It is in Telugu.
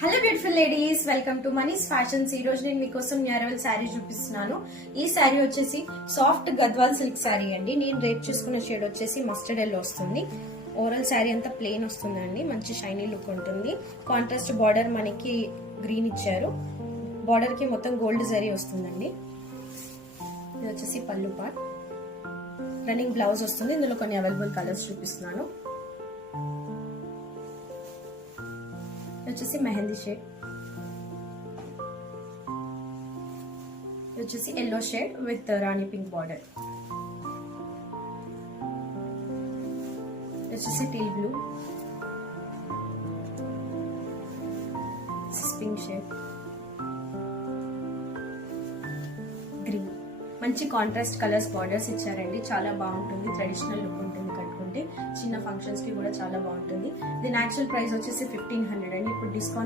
Hello beautiful ladies, welcome to Mani's fashions. ఈ రోజు నేను మీకోసం న్యారవల్ శారీ చూపిస్తున్నాను. ఈ శారీ వచ్చేసి సాఫ్ట్ గద్వాల్ సిల్క్ శారీ అండి. నేను రేట్ చేసుకున్న షేడ్ వచ్చేసి మస్టర్డ్ ఎల్లో వస్తుంది. ఓవరాల్ శారీ అంతా ప్లెయిన్ వస్తుందండి. మంచి షైనీ లుక్ ఉంటుంది. కాంట్రాస్ట్ బార్డర్ మనకి గ్రీన్ ఇచ్చారు. బార్డర్ కి మొత్తం గోల్డ్ జరీ వస్తుందండి. ఇది వచ్చేసి పళ్ళు పార్ట్. రన్నింగ్ బ్లౌజ్ వస్తుంది. ఇందులో కొన్ని అవైలబుల్ కలర్స్ చూపిస్తున్నాను. వచ్చేసి మెహందీ షేడ్, వచ్చేసి yellow shade with rani pink border, వచ్చేసి teal blue, pink shade, green. మంచి కాంట్రాస్ట్ కలర్స్ బార్డర్స్ ఇచ్చారండి. చాలా బాగుంటుంది. ట్రెడిషనల్ లుక్ ఉంటుంది కట్టుకుంటే. చిన్న ఫంక్షన్స్ కి కూడా చాలా బాగుంటుంది. దీని యాక్చువల్ ప్రైస్ వచ్చేసి 1500 అండి. ఇప్పుడు డిస్కౌంట్